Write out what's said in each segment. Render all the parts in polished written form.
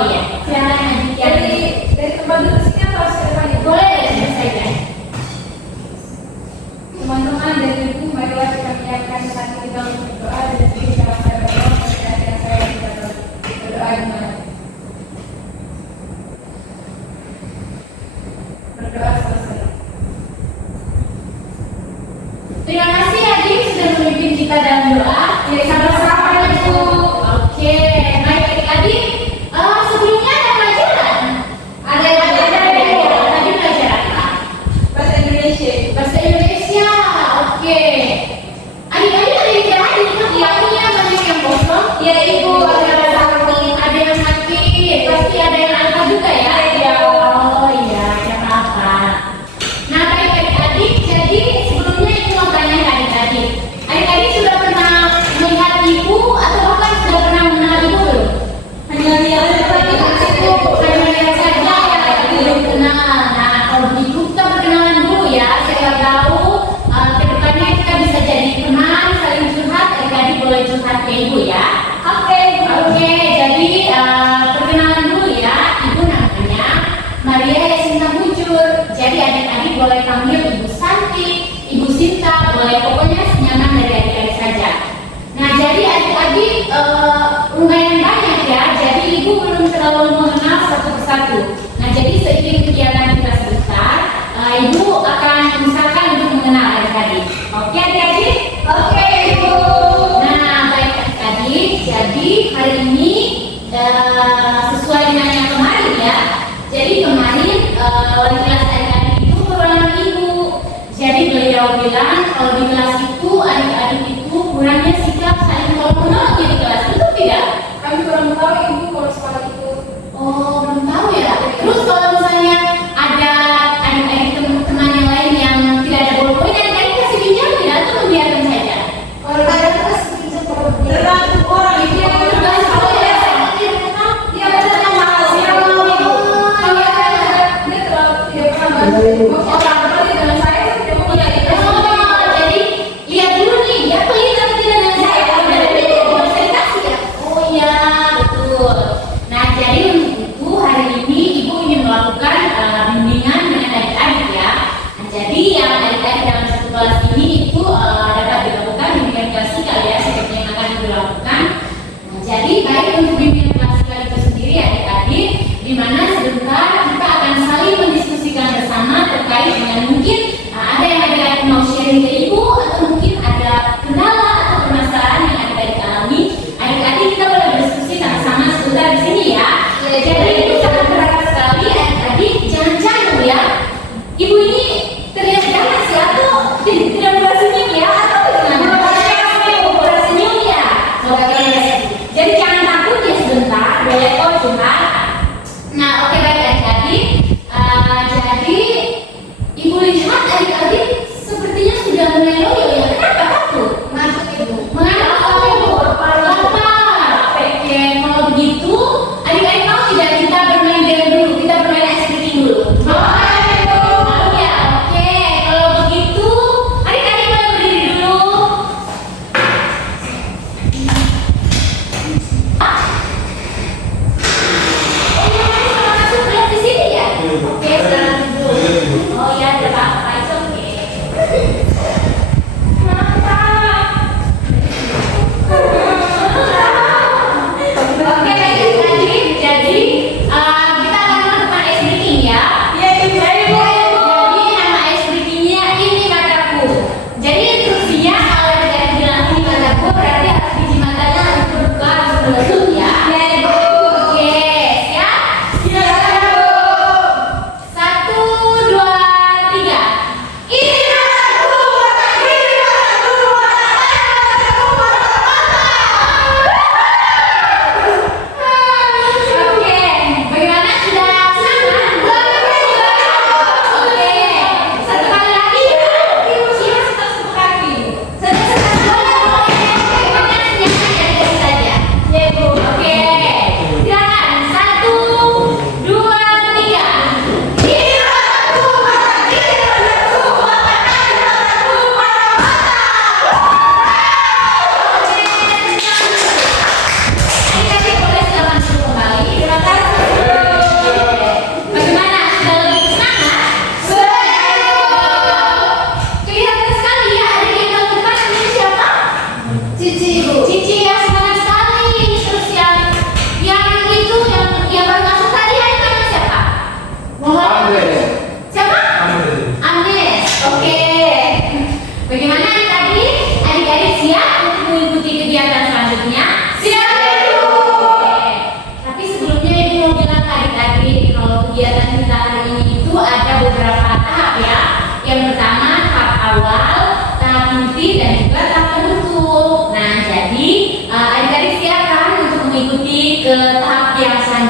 Oh ya, silakan Aditya. Dari tempat duduk sini atau harus ke depan? Boleh dari sini saja. Teman-teman dan ibu, marilah kita menyiapkan hati kita untuk berdoa dan kita akan berdoa dan saya kita berdoa gimana? Berdoa selesai. Terima kasih Adik sudah memimpin kita dalam doa. Ya, Sama-sama Ibu. Oke, baik Adik. Sebelumnya ada pelajaran? Ada Tadi belajar apa? bahasa Indonesia. Bahasa Indonesia. Oke. Adik-adik ada yang jalan, waktunya banyak yang kosong. Ya Ibu, Ada yang sakit, pasti ada yang angkat juga ya. Iya. Oh iya, tidak apa-apa. Nah, baik adik-adik, jadi sebelumnya Ibu mau tanya ke adik-adik. Adik-adik sudah pernah melihat Ibu atau bahkan sudah pernah mengenal Ibu belum? hanya lihat Hanya lihat saja ya, belum kenal. Nah, kalau begitu kita perkenalan dulu ya. Siapa tahu kedepannya kita bisa jadi teman, saling curhat. Adik-adik boleh curhat ke Ibu ya. Oke. Oke, jadi perkenalan dulu ya. Ibu namanya Maria Yasinta Bujur. Jadi adik-adik boleh panggil Ibu Santi, Ibu Sinta, boleh pokoknya senyaman dari adik-adik saja. Nah, jadi adik-adik lumayan banyak ya. Jadi Ibu belum terlalu mengenal satu persatu. Nah, jadi seiring kegiatan kita sebentar, Ibu akan misalkan untuk mengenal adik-adik. Oke, adik-adik? Oke Ibu. Nah, baik adik-adik, jadi hari ini sesuai dengan yang kemarin ya. Jadi kemarin wali kelas adik-adik itu kekurangan Ibu. Jadi beliau bilang kalau di kelas itu adik-adik itu kurangnya sikap saling tolong-menolong di kelas, betul tidak? Kami kurang tahu Ibu kalau sekolah itu. Oh, belum tahu ya. Terus kalau misalnya ada adik-adik teman yang lain yang tidak ada bolpoin, adik-adik kasih pinjam tidak atau membiarkan saja? Kalau ada kelas bisa tergantung orang Ibu yang Tugas kalau saya. dia benar malas ya. Kalau dia terlalu tidak pernah bantu orang berarti dengan saya tidak mau lihat itu. Oh, jadi lihat dulu nih, dia pelit atau tidak dengan saya. Jadi dia bisa dikasih ya. Oh iya, betul. Nah, jadi untuk itu hari ini Ibu ingin melakukan bimbingan dengan adik-adik ya. Nah, jadi yang adik-adik dalam satu kelas ini itu dapat dilakukan bimbingan klasikal ya, seperti yang akan dilakukan. Nah, jadi baik untuk bimbingan klasikal itu sendiri adik-adik, di mana sebentar kita akan saling mendiskusikan bersama terkait dengan mungkin ada yang adik-adik mau sharing ke Ibu atau mungkin ada kendala atau permasalahan yang adik-adik alami. Adik-adik kita boleh berdiskusi sama-sama sebentar di sini ya. Jadi itu sangat berharap sekali adik-adik jangan canggung ya. Ibu ini terlihat ganas ya atau tidak bersenyum ya atau bagaimana? Bersenyum ya. Oke. Jadi jangan takut ya sebentar, boleh kok curhat. Nah, oke baik adik-adik. Jadi Ibu lihat adik-adik sepertinya sudah mulai loyo ya. Kenapa takut? Masuk Ibu. Mengapa Ibu? Lapar. Oke, kalau begitu adik-adik mau tidak kita bermain game dulu? Kita bermain ice cream dulu. Mau ya? Oke, kalau begitu adik-adik boleh berdiri dulu. Oh iya, mari sama-sama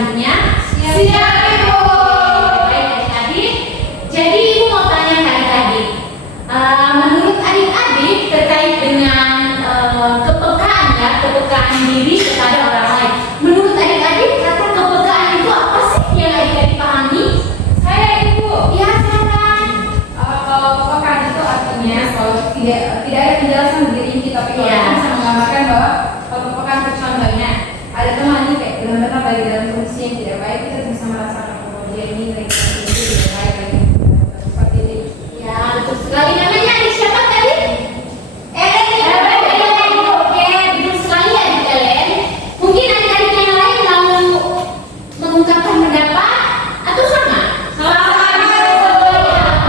selanjutnya? Siap, Ibu. Baik adik-adik. Jadi Ibu mau tanya ke adik-adik. Menurut adik-adik terkait dengan kepekaan ya, kepekaan diri kepada orang lain. Menurut adik-adik kata kepekaan itu apa sih yang adik-adik pahami? Saya Ibu. Ya sekarang. Kalau kepekaan itu artinya kalau tidak ada penjelasan berdiri kita, tapi kalau Iya. kita bisa menggambarkan bahwa kalau kepekaan itu contohnya ada teman nih kayak benar-benar lagi dalam kondisi yang tidak baik, kita bisa merasakan bahwa dia ini lagi tidak baik lagi seperti ini. Ya betul sekali. Namanya adik siapa tadi? Ellen. Oke, betul sekali adik Ellen. Mungkin adik-adik yang lain mau mengungkapkan pendapat atau sama?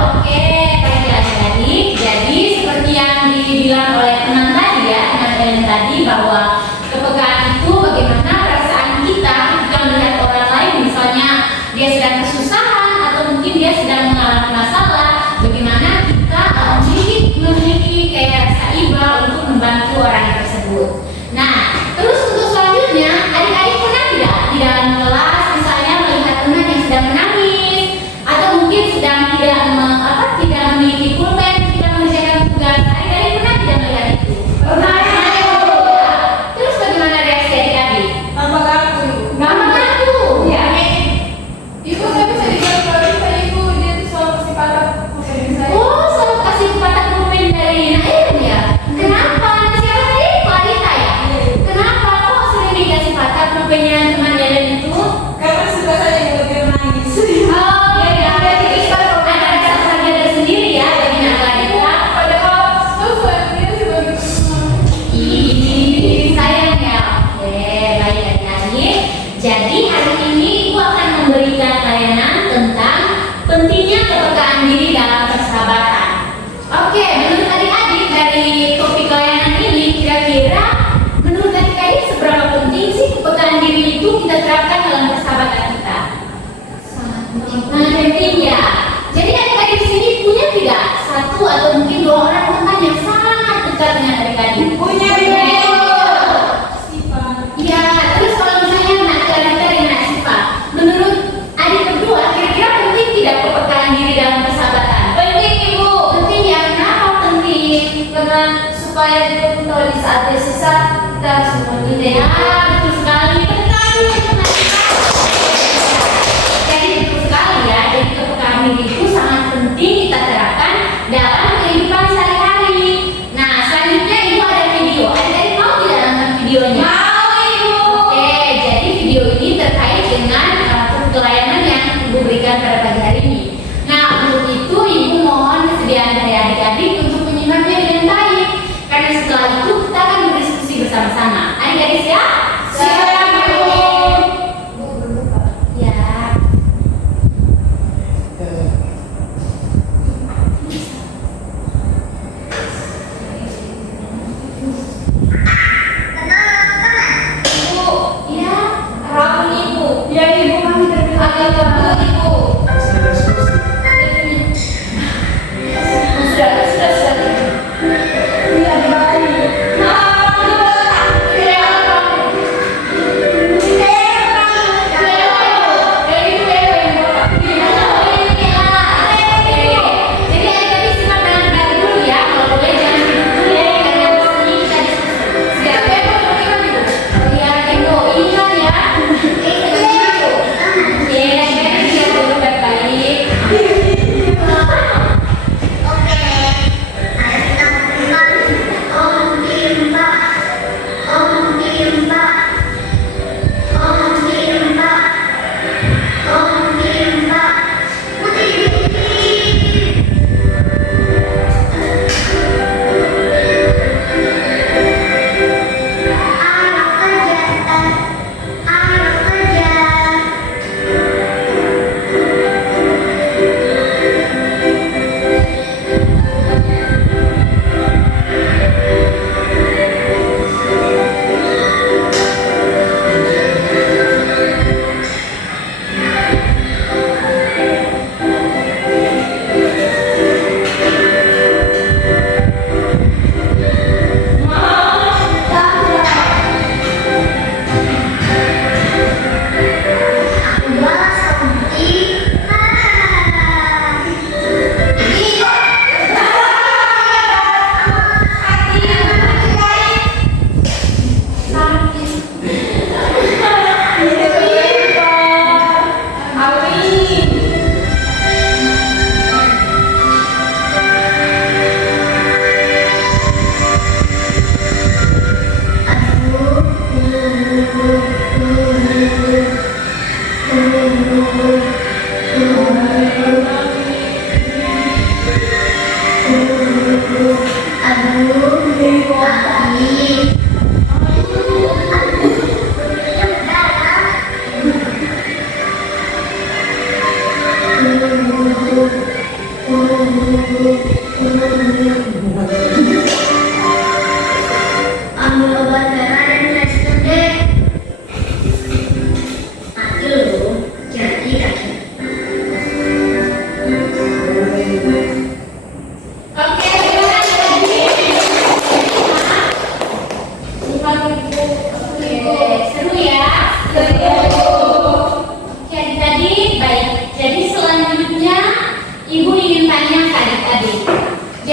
Oke, baik adik-adik. Jadi seperti yang dibilang oleh teman tadi ya, teman Ellen tadi bahwa kepekaan itu bagaimana perasaan kita ketika melihat orang lain, misalnya dia sedang kesusahan atau mungkin dia sedang mengalami masalah, bagaimana kita memiliki kayak rasa iba untuk membantu orang tersebut. Nah, terus untuk selanjutnya, adik-adik pernah tidak di dalam kelas misalnya melihat teman yang sedang menangis atau mungkin sedang tidak memiliki pulpen ketika mengerjakan tugas. Adik-adik pernah tidak melihat itu? Pernah. Terus bagaimana reaksi adik-adik? Tambah kaku. Gampang aku. Ya. Ibu, saya bisa dibilang kalau bisa Ibu dia tuh selalu kasih patah pulpen saya. Oh, selalu kasih patah pulpen dari Naim ya? Kenapa? Siapa tadi? Clarita ya? Kenapa kok sering dikasih patah pulpennya teman Ellen itu? Karena suka saya yang lebih menangis. Oh, ya, berarti ada rasa harga tersendiri ya bagi Nak Clarita. Padahal saya dia sih begitu. Ih, sayang ya. Oke, baik adik-adik. Jadi hari ini Ibu akan memberikan layanan tentang pentingnya kepekaan diri dalam persahabatan. Oke, menurut adik-adik dari topik layanan ini kira-kira menurut adik-adik seberapa penting sih kepekaan diri itu kita terapkan dalam persahabatan kita? Sangat penting ya. Jadi adik-adik di sini punya tidak satu atau mungkin dua orang teman yang sangat dekat dengan adik-adik? Punya, Ibu. Sifat. Ya, terus kalau misalnya Nak Clarita dan Nak Siva, menurut adik berdua kira-kira penting tidak kepekaan diri dalam persahabatan? Penting Ibu. Penting ya, kenapa penting? Karena supaya dia pun tahu di saat dia susah kita harus menemani Ya, dia. betul sekali. Betul sekali. Jadi betul sekali ya. Jadi kepekaan diri itu sangat penting kita terapkan dalam kehidupan sehari-hari. Nah, selanjutnya Ibu ada video. Adik-adik mau tidak nonton videonya? Mau Ibu. Oke, jadi video ini terkait dengan pelayanan yang Ibu berikan pada pagi hari ini. Nah, untuk itu Ibu mohon kesediaan dari adik-adik untuk menyimaknya dengan baik. Karena setelah itu kita akan berdiskusi bersama-sama. Adik-adik siap? Siap, Ibu. Ya. Ibu, Ya. rapi Ibu. Ya Ibu, kami terbilang Agak tebal Ibu.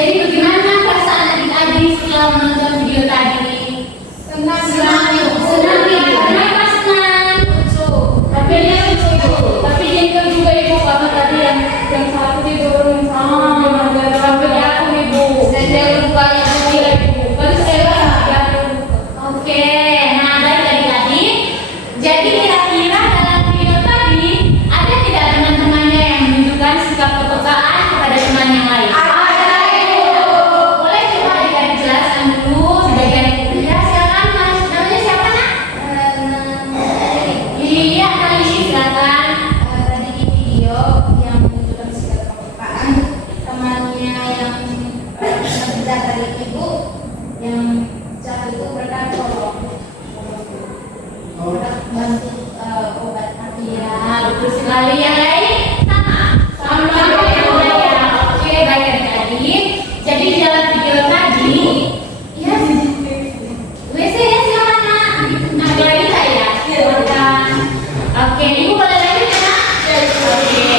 Jadi bagaimana perasaan adik-adik setelah menonton video tadi? Senang. Senang ibu. Kenapa senang? Tapi dia tapi jengkel juga ibu karena tadi yang satu tidur yang sama sampai aku ibu. Dan dia lupa ya ibu. Baru saya ya. Oke, nah baik adik-adik. Jadi kira-kira dalam video tadi ada tidak teman-temannya yang menunjukkan sikap kepekaan kepada teman yang lain? Ada ibu. Boleh coba adik-adik jelaskan dulu sebagian ya silakan Mas. Namanya siapa nak? Iya kali silakan. Tadi di video yang menunjukkan sikap kepekaan temannya yang mengejar dari ibu yang satu itu berkata tolong bantu obat Iya, betul sekali. Yang lain sama. Ya. Oke, baik adik-adik. Jadi di dalam video tadi, ya WC ya silakan nak. Nah, boleh kita ya. Silakan. Oke, ibu boleh lanjut ya nak? Oke.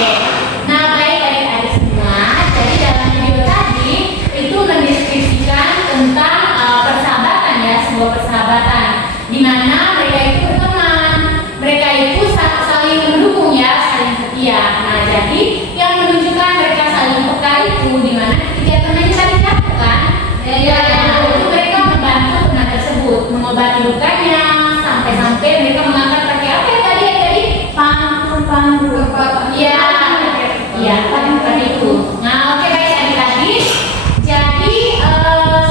Nah, baik adik-adik semua. Jadi dalam video tadi itu mendeskripsikan tentang persahabatan ya, sebuah persahabatan di mana mereka itu berteman, mereka itu saling mendukung ya, saling setia. Nah, jadi yang menunjukkan mereka saling peka itu di mana ketika temannya saling jatuh kan, ya, itu mereka membantu teman tersebut mengobati lukanya sampai mereka mengangkat pakai apa ya tadi? Pantu. Iya, iya, seperti itu. Nah, oke baik adik-adik. Jadi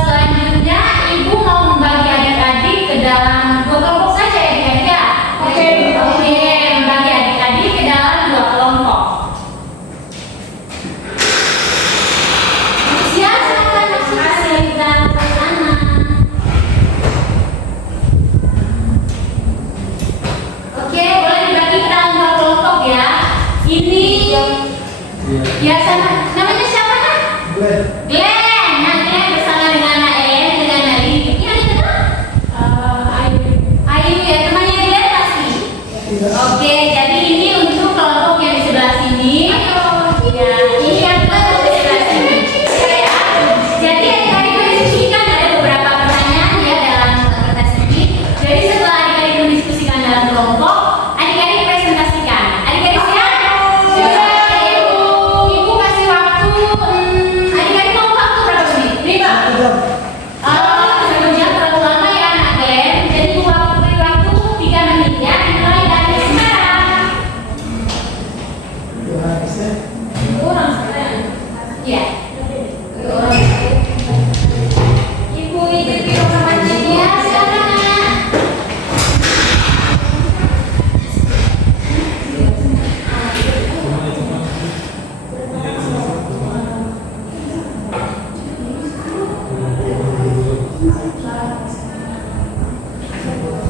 selanjutnya ibu mau membagi adik-adik ke dalam dua kelompok saja ya adik-adik ya. Oke, membagi adik-adik ke dalam dua kelompok. Silakan masing-masing dan ke sana. Oke, boleh dibagi ke dalam dua kelompok ya. Ini ya sama. Namanya siapa nak? Glenn. Nah, Glenn bersama dengan Nak Ellen, dengan Nali. Yang itu Ayu ya, temannya Glenn pasti. Oke, jadi ini untuk kelompok yang di sebelah sini. Ya, ini yang kelompok di sebelah sini. Ya. Jadi adik-adik mendiskusikan ada beberapa pertanyaan ya dalam kertas ini. Jadi setelah adik-adik mendiskusikan dalam kelompok, adik-adik presentasikan. Adik-adik siap? Ibu kasih waktu. Adik-adik mau waktu berapa menit? 5. Satu jam terlalu lama ya anak Glenn. Jadi beri waktu 3 menit ya. Dimulai dari sekarang. Orang sekarang. Iya. Ibu ini video namanya Ya, silakan Nak.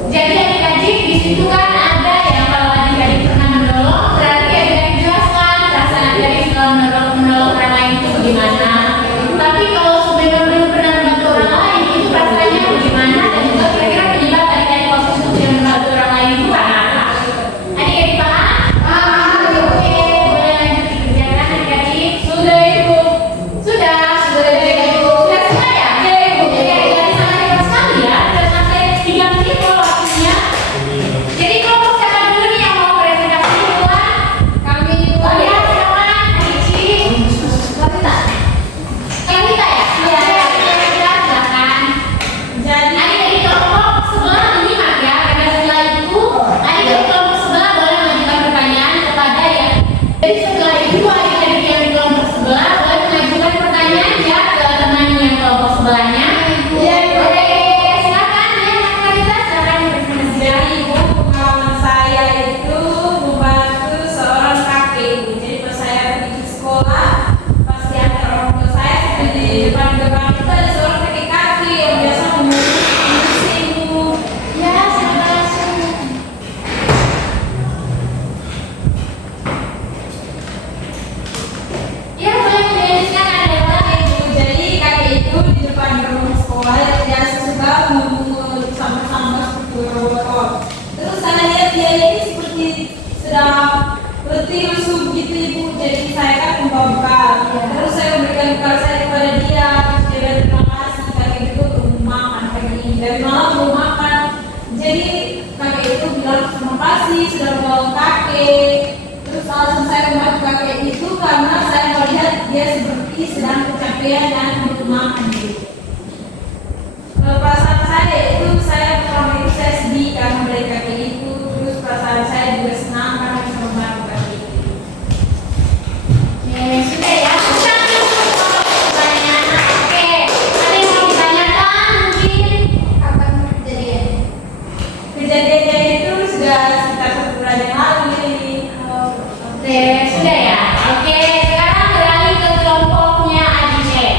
Jadi adik-adik di situ kan ada yang kalau adik-adik pernah menolong, berarti adik-adik jelaskan perasaan adik-adik setelah menolong orang lain itu bagaimana. Tapi kalau sebenarnya belum pernah membantu orang lain, itu perasaannya bagaimana dan juga kira-kira penyebab adik-adik waktu itu tidak membantu orang lain itu karena apa? Adik-adik paham? Oke, boleh lanjut dikerjakan adik-adik. Sudah ibu. Sudah semua ya? Oke, adik-adik sangat hebat sekali ya. Sudah sampai 3 menit loh waktunya. Jadi kelompok siapa dulu nih yang mau presentasi duluan? Kami ibu. Oh ya, silakan Adici. Kalita ya? Iya, silakan. Jadi Adik-adik kelompok sebelah menyimak ya, karena setelah itu adik-adik kelompok sebelah boleh mengajukan pertanyaan kepada yang. Jadi setelah itu adik-adik yang di kelompok sebelah boleh mengajukan pertanyaan ya ke teman yang kelompok sebelahnya. Iya, ibu. Oke, silakan ya, Kalita, silakan presentasi. Jadi ibu, pengalaman saya itu membantu seorang kakek ibu. Jadi pas saya pergi ke sekolah, pas diantar orang tua saya sampai di depan gerbang itu ada seorang kakek yang biasa mengurus ibu. Ya, silakan. Ya, boleh menjelaskan adalah Ibu, jadi kakek itu di depan gerbang sekolah yang biasa suka memungut sampah-sampah seperti botol. Terus saya lihat dia ini seperti sedang letih lesu begitu ibu. Jadi saya kan membawa bekal. Terus saya memberikan bekal saya kepada dia. basa-basi, sudah menolong kakek. Terus alasan saya membantu kakek itu karena saya melihat dia seperti sedang kecapean dan butuh makan gitu. Perasaan saya itu saya pertama itu saya sedih karena melihat kakek itu. Terus perasaan saya juga senang karena bisa membantu kakek itu. Sudah ya, sekarang pertanyaan. Oke, ada yang mau ditanyakan mungkin? Apa kejadian? Kejadiannya itu sudah sekitar 1 bulan yang lalu ini. Oke, sudah ya. Oke, sekarang beralih ke kelompoknya Adine.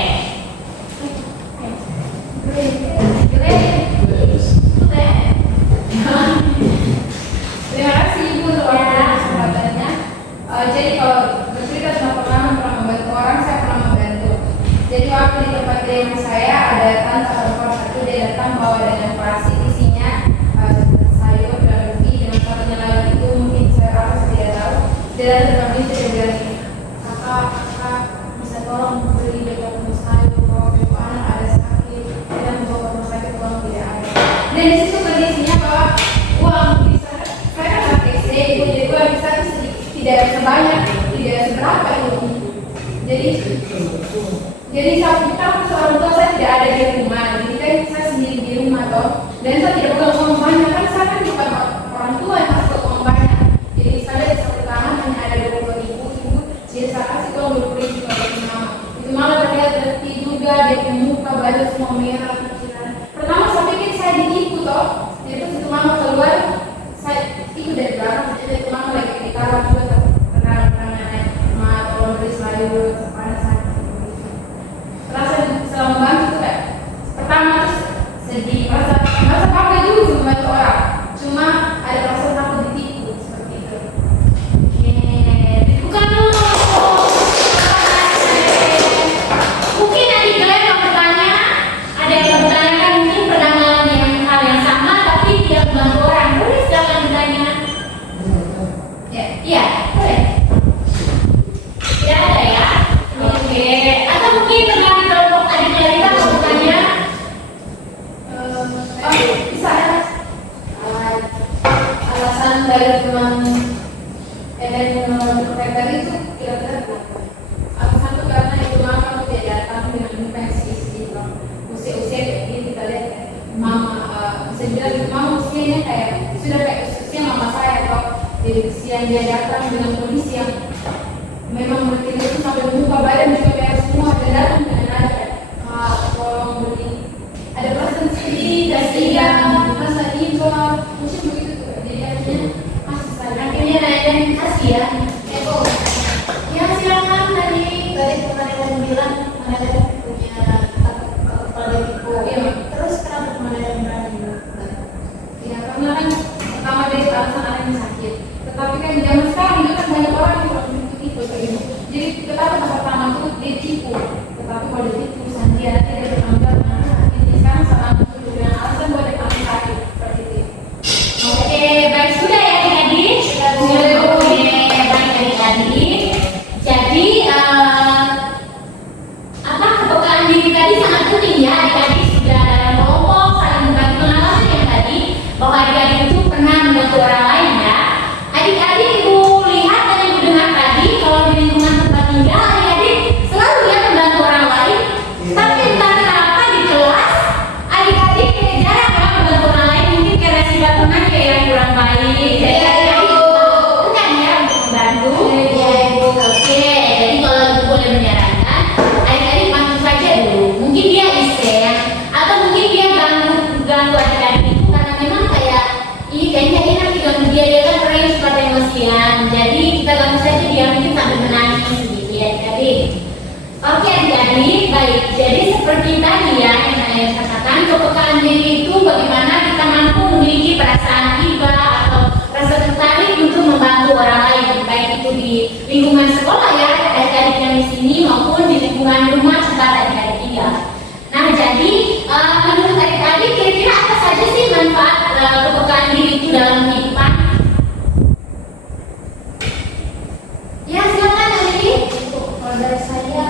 Terima kasih Ibu untuk kesempatannya. Jadi kalau bercerita tentang pernah membantu orang, saya pernah membantu. Jadi waktu di tempat demo saya ada tante perempuan satu, dia datang bawa dengan plastik isinya sayur dan ubi, dengan satunya lagi itu mungkin saya rasa saya tidak tahu. Dia datang ke kami, dia bilang ini, kakak bisa tolong beli dekat rumah sayur, bawa ke anak ada sakit, dan bawa ke rumah sakit uang tidak ada. Dan di situ kondisinya bahwa uang bisa saya kan pakai ibu, jadi uang bisa tidak sebanyak, tidak seberapa itu. Jadi saat kita orang tua saya tidak ada di rumah, jadi kan saya sendiri di rumah toh, dan saya tidak punya uang banyak, kan saya kan bukan orang tua yang harus uang banyak. Jadi saya di satu tangan hanya ada 20.000, jadi saya kasih uang 20.000 ke mama. Itu malah terlihat berarti juga dia punya muka baju semua merah kecilan. Pertama saya pikir saya ditipu toh, jadi itu mama keluar, saya itu dari belakang, jadi itu mama lagi di kamar juga terkenal ma tolong beli sayur kepanasan. Rasa selama bantu tuh kayak pertama terus sedih, merasa apa juga sih membantu orang, cuma ada rasa takut ditipu seperti itu. Bukan dulu. Mungkin adik kalian mau bertanya, ada yang mau bertanyakan mungkin pernah mengalami hal yang sama tapi tidak membantu orang. Boleh silakan bertanya. Iya, boleh. Tidak ada ya. Oke. Atau mungkin pernah di kelompok adik kalian mau bertanya? Bisa ya. Alasan dari teman provider itu kira-kira kenapa? Alasan itu karena itu mama kamu tidak datang dengan infeksi di usia-usia kayak gini, kita lihat mama bisa bilang mama usianya kayak sudah kayak usia mama saya atau jadi usia dia datang dengan kondisi yang memang berarti itu sampai muka badan juga kayak semua dan datang dengan ada kayak tolong beli ada perasaan sedih, kasihan, rasa impor, mungkin begitu tuh. Jadi akhirnya kasih saya. Akhirnya nanya kasih ya. Eko, Ya silakan tadi. tadi kemarin kamu bilang mana ada punya kepala tipu. Iya. Terus kenapa kemarin ada berani? Ya karena kan pertama dari alasan anaknya sakit. Tetapi kan zaman sekarang itu kan banyak orang yang melakukan itu kayak gitu. Jadi kenapa pertama tuh dia tipu. Tetapi kalau dia tipu dia tidak bertanggung jawab. Ini sekarang salah satu dengan alasan buat dia paling sakit seperti itu. Oke, baik sudah ya adik-adik. Oke, baik adik-adik. Jadi apa kepekaan diri tadi sangat penting ya adik-adik, sudah dalam kelompok saling berbagi pengalaman yang tadi bahwa adik-adik itu pernah membantu orang lain ya. Adik-adik ibu lihat dan ibu dengar tadi kalau di lingkungan tempat tinggal adik-adik selalu ya membantu orang lain. Tapi entah kenapa di kelas adik-adik kayak jarang ya membantu orang lain, mungkin karena sifat temannya yang kurang baik. Jadi adik-adik bukan ya untuk membantu. Oke, jadi kalau ibu boleh menyarankan adik-adik bantu saja dulu. Mungkin dia iseng atau mungkin dia ganggu adik-adik itu karena memang kayak ini kayaknya enak diganggu dia kan orangnya suka emosian. Jadi kita ganggu saja dia mungkin sambil menangis gitu ya adik-adik. Oke adik-adik, baik. Jadi seperti tadi ya yang saya katakan, kepekaan diri itu bagaimana kita mampu memiliki perasaan iba atau rasa tertarik untuk membantu orang lain, baik itu di lingkungan sekolah ya adik-adik yang di sini maupun di lingkungan rumah tempat adik-adik tinggal. Nah jadi menurut adik-adik kira-kira apa saja sih manfaat kepekaan diri itu dalam kehidupan? Ya silakan adik. Kalau dari saya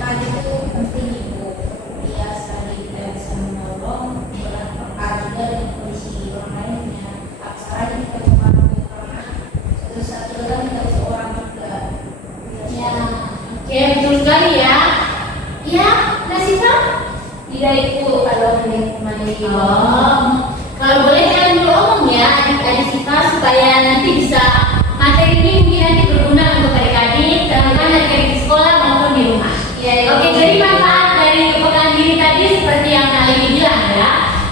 tadi itu penting ibu biasa kita bisa menolong berapa juga dengan kondisi orang lainnya, Oh, kalau boleh jangan dulu omong ya adik-adik kita supaya nanti bisa materi ini mungkin nanti berguna untuk adik-adik, terutama adik-adik di sekolah maupun di rumah. Iya, iya. Oke, jadi manfaat dari kepekaan diri tadi seperti yang Nalini bilang ya.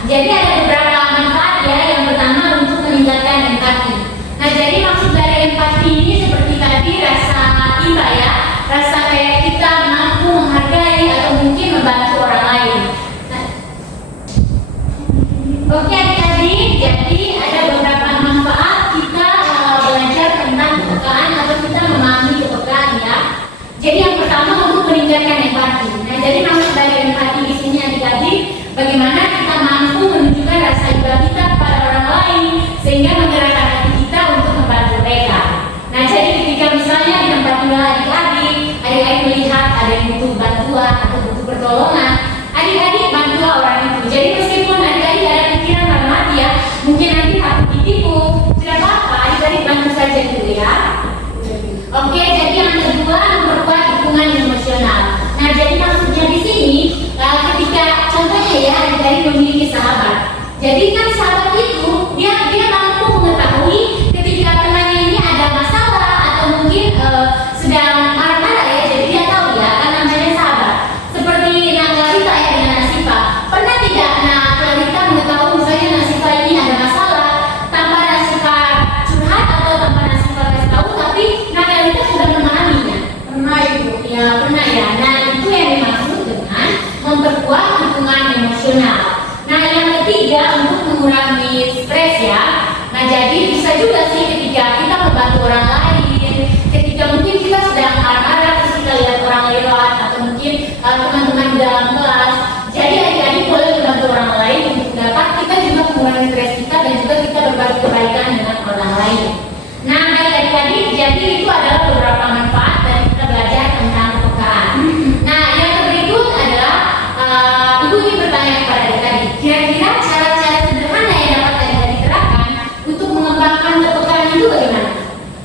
Jadi ada beberapa manfaat ya. Yang pertama untuk meningkatkan empati. Nah, jadi maksud dari empati ini seperti tadi rasa iba ya, rasa kayak kita mampu menghargai atau mungkin membantu orang lain. Nah, oke adik-adik, jadi ada beberapa manfaat kita belajar tentang kepekaan atau kita memahami kepekaan ya. Jadi yang pertama untuk meningkatkan empati. Nah, jadi maksud dari empati di sini adik-adik, bagaimana kita mampu menunjukkan rasa iba kita kepada orang lain sehingga menggerakkan hati kita untuk membantu mereka. Nah, jadi ketika misalnya di tempat tinggal adik-adik melihat ada yang butuh bantuan atau butuh pertolongan, adik-adik bantu orang itu. Jadi meskipun adik-adik ada pikiran dalam hati ya, mungkin nanti hati ditipu, tidak apa-apa, adik-adik bantu saja dulu ya. Oke, jadi yang kedua memperkuat dukungan emosional. Nah, jadi maksudnya di sini ketika contohnya ya adik-adik memiliki sahabat. Jadi kan sahabat itu dia mampu mengetahui ketika temannya ini ada masalah atau mungkin sedang marah-marah ya. Jadi dia tahu ya, kan namanya sahabat. Seperti Clarita ya dengan Nasifa. Pernah tidak Clarita mengetahui misalnya Nasifa ini ada masalah tanpa Nasifa curhat atau tanpa Nasifa kasih tahu, tapi Clarita sudah memahaminya. Pernah Ibu. Ya pernah ya. Nah, itu yang dimaksud dengan memperkuat dukungan emosional. Nah, yang ketiga untuk mengurangi stres ya. Nah, jadi bisa juga sih ketika kita membantu orang lain, ketika mungkin kita sedang marah-marah terus kita lihat orang lewat atau mungkin teman-teman di dalam kelas. Jadi adik-adik boleh membantu orang lain untuk dapat kita juga mengurangi stres kita dan juga kita berbagi kebaikan dengan orang lain. Nah, baik adik-adik, jadi itu adalah beberapa manfaat dan kita belajar tentang kepekaan. Nah, yang berikut adalah Ibu ingin bertanya kepada adik-adik, kira-kira cara-cara sederhana yang dapat adik-adik terapkan untuk mengembangkan kepekaan itu bagaimana?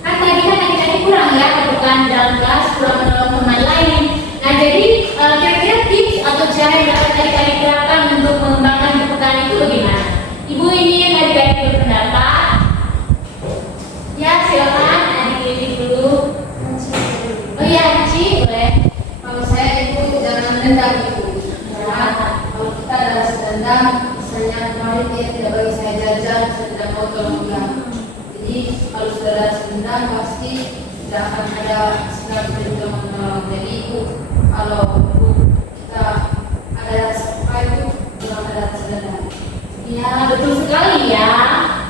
Kan tadi kan adik-adik kurang ya kepekaan dalam kelas, kurang menolong teman lain. Nah, jadi kira-kira tips atau cara yang dapat adik-adik terapkan untuk mengembangkan kepekaan itu bagaimana? Ibu ingin adik-adik berpendapat? Ya, silakan adik-adik dulu. Oh iya, Ci, boleh. Kalau saya itu jangan dendam Ibu. Kalau kita adalah sedendam, misalnya kemarin dia tidak bagi saya jajan, saya tidak mau tolong dia. Jadi kalau sudah ada sedendam pasti tidak akan ada sedang untuk menolong. Jadi Ibu, kalau Ibu kita ada rasa apa itu jangan ada rasa dendam. Ya, betul sekali ya.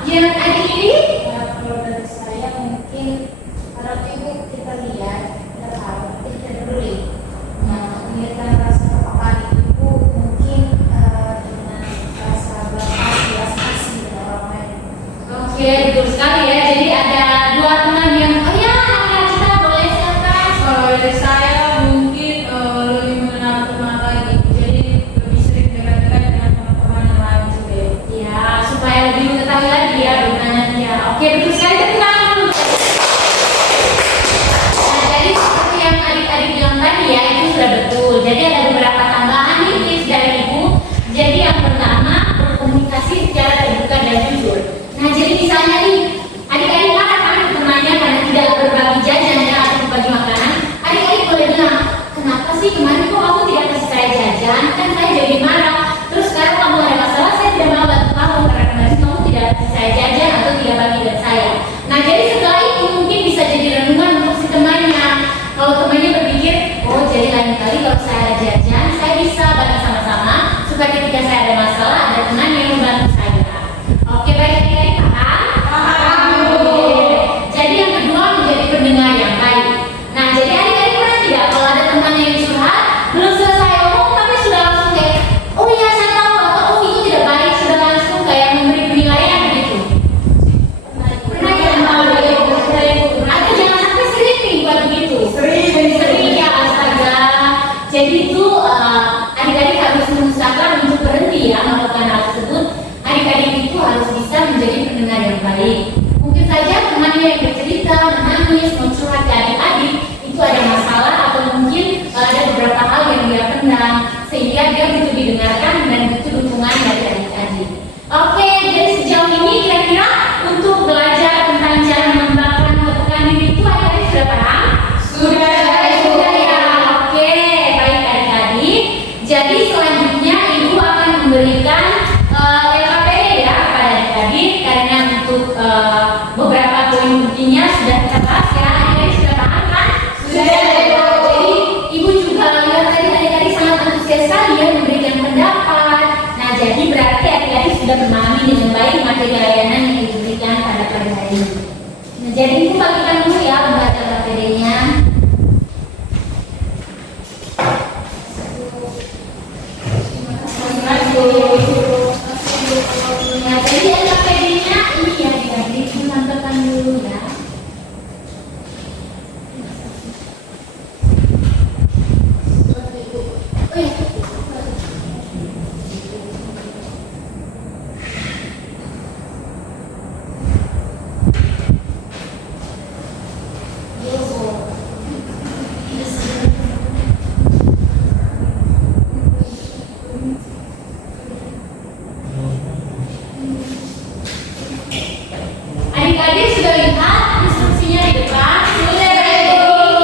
Yang adik-adik? Kalau dari saya mungkin harap ibu kita lihat, kita tahu, kita peduli. Nah, mengingatkan rasa kepekaan ibu mungkin dengan rasa belas kasih kepada orang lain. Oke, betul sekali ya. Jadi ada dua teman yang, oh ya, kita boleh silakan. Kalau dari saya mungkin lebih mengenal teman lagi, jadi lebih sering dekat-dekat dengan teman-teman yang lain juga. Ya, supaya lebih mengetahui lagi ya gunanya. Oke, betul sekali. Tepuk tangan dulu. Nah, jadi seperti yang adik-adik bilang tadi ya, itu sudah betul. Jadi ada beberapa tambahan nih tips dari Ibu. Jadi yang pertama, berkomunikasi secara terbuka dan jujur. Nah, jadi misalnya nih, adik-adik marah kan ke temannya karena tidak berbagi jajannya atau berbagi makanan. Adik-adik boleh bilang, kenapa sih kemarin kok kamu tidak kasih saya jajan? Kan saya jadi marah. Terus sekarang kamu ada masalah, saya tidak mau bantu kamu karena kemarin kamu tidak kasih saya jajan atau tidak bagi dengan saya. Nah, jadi setelah itu mungkin bisa jadi renungan untuk si temannya. Kalau temannya berpikir, oh jadi lain kali kalau saya ada jajan, saya bisa bagi sama-sama supaya ketika saya ada masalah ada teman yang membantu saya. Oke, baik adik-adik paham? Paham. Oke. Jadi yang kedua menjadi pendengar yang baik. Nah, jadi adik-adik pernah tidak kalau ada teman yang curhat belum selesai omong tapi sudah langsung kayak, oh iya saya tahu atau oh itu tidak baik, sudah langsung kayak memberi penilaian gitu. Pernah tidak mau atau jangan sampai sering nih buat begitu. Sering ya astaga. Jadi itu adik-adik harus mengusahakan untuk berhenti ya melakukan hal tersebut. Adik-adik itu harus bisa menjadi pendengar yang baik. Mungkin saja temannya yang bercerita, menangis, mencurhat ke adik-adik itu ada masalah atau mungkin ada beberapa hal yang dia pendam sehingga dia butuh didengarkan dan butuh dukungan dari adik-adik. ibunya sudah keras ya, adik-adik sudah paham kan? Sudah, Ibu. Jadi ibu juga lihat tadi adik-adik sangat antusias sekali ya memberikan pendapat. Nah jadi berarti adik-adik sudah memahami dengan baik materi layanan yang diberikan pada pagi hari ini. Nah jadi ibu bagikan dulu ya membaca materinya. Nah jadi yang materinya ini ya adik-adik menambahkan dulu ya. Oh iya. Adik-adik sudah lihat instruksinya di depan? Sudah.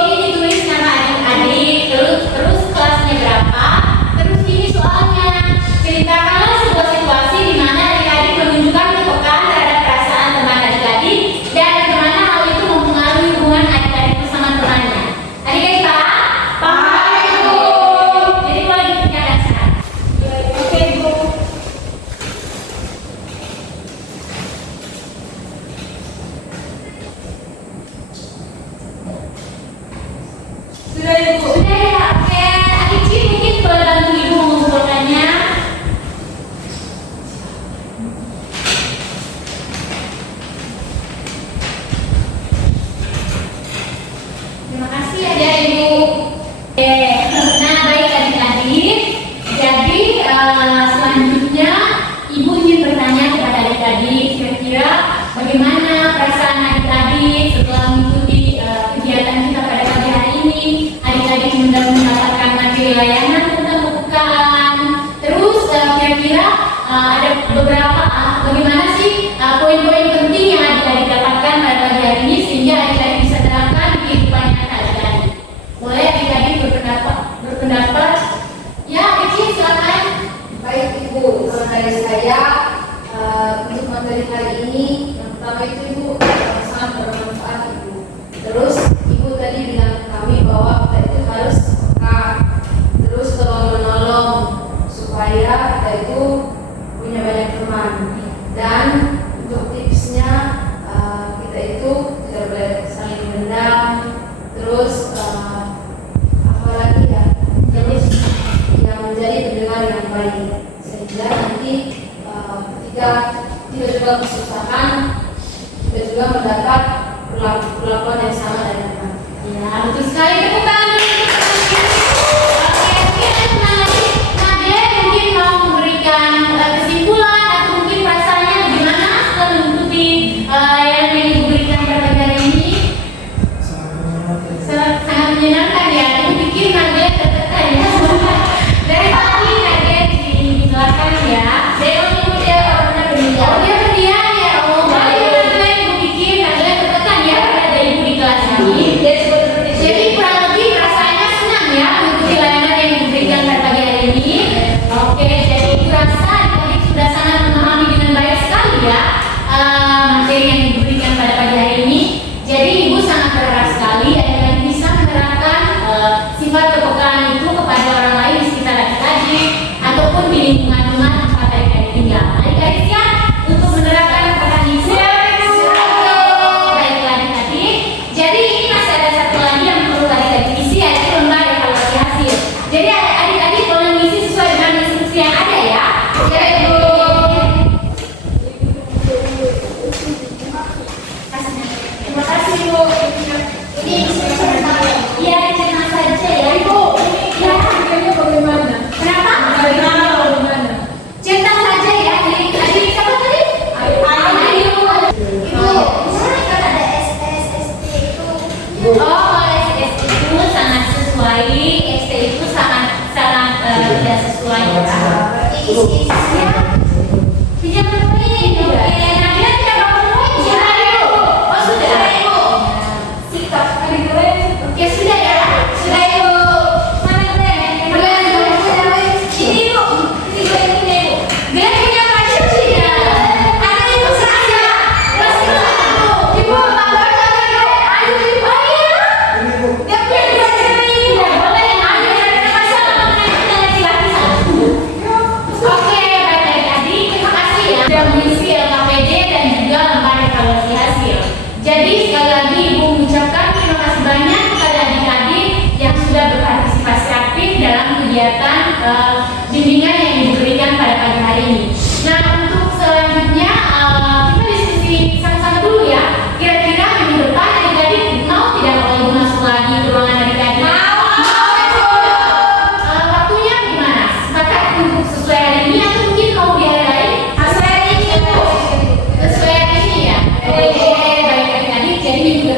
Ini ditulis nama adik-adik, terus kelasnya berapa, terus ini soalnya. Ceritakanlah sebuah situasi di mana adik-adik menunjukkan kepekaan terhadap perasaan teman adik-adik dan bagaimana hal itu mempengaruhi hubungan adik-adik bersama temannya. Adik-adik paham? Paham, Ibu. Jadi boleh dikerjakan sekarang. Oke, Ibu. Sudah, Ibu. Sudah ya, oke. Adik Ci mungkin boleh bantu ibu mengumpulkannya. Terima kasih ya ibu. Oke. Nah baik adik-adik. Jadi selanjutnya ibu ingin bertanya kepada adik-adik kira-kira bagaimana perasaan adik-adik setelah mengikuti kegiatan kita pada pagi hari ini. Adik-adik sudah mendapatkan materi layanan tentang kepekaan. Terus kira-kira ada beberapa bagaimana sih poin-poin penting yang adik-adik dapatkan pada pagi hari ini sehingga adik-adik bisa terapkan di kehidupan nyata adik-adik. Boleh adik-adik berpendapat? Ya, Adik silakan. Baik Ibu, kalau dari saya untuk materi hari ini yang pertama itu Ibu sangat bermanfaat Ibu. Terus Ibu tadi bilang ke kami bahwa kita itu harus peka, terus tolong menolong supaya kita itu punya banyak teman. Dan untuk tipsnya kita itu tidak boleh saling dendam. Terus apalagi ya, terus yang menjadi pendengar yang baik sehingga nanti ketika kita juga kesusahan kita juga mendapat perlakuan yang sama dari teman. Ya, betul sekali. Tepuk tangan dulu untuk teman-teman. Oke, mungkin Nadia mungkin mau memberikan kesimpulan atau mungkin perasaannya bagaimana setelah mengikuti yang ibu berikan pada pagi hari ini. Sangat menyenangkan ya. Aku pikir Nadia tertekan ya. Dari tadi Nadia dijelaskan ya. Dia orangnya berdiam. Oh dia berdiam ya. Oh baik. Ibu pikir Nadia tertekan ya pada ada ibu di kelas ini. Jadi kurang lebih perasaannya senang ya mengikuti layanan yang diberikan pada pagi hari ini. Oke, jadi ibu rasa adik-adik sudah sangat memahami dengan baik sekali ya materi yang diberikan pada pagi hari ini. Jadi ibu sangat berharap sekali adik-adik bisa menerapkan sifat kepekaan itu kepada orang lain di sekitar adik-adik ataupun di lingkungan rumah tempat adik-adik tinggal. Adik-adik siap untuk menerapkan kepekaan itu? Baiklah adik-adik. Jadi ini masih ada satu lagi yang perlu adik-adik isi yaitu lembar evaluasi hasil. Jadi adik-adik boleh mengisi sesuai dengan instruksi yang ada ya. Ya ibu. Terima kasih ibu. Ini iya tenang saja ya ibu. Ya. Bagaimana? Kenapa? Bagaimana? Centang saja ya. Adik siapa tadi? Ayu. Ibu. Kan ada ST itu. Oh, ST itu sangat sesuai. ST itu sangat tidak sesuai ya. Isi-isinya Pinjam ini. Oke, Nadia tidak mau sudah ibu. Oh sudah ibu. Sikap adik-adik. Oke sudah ya. Sudah ibu. Mana Glenn? Glenn ini ibu. Ini Glenn ini ibu. Glenn punya pacar tidak? Ada ibu saja. Masih ibu. Ibu tambahkan ini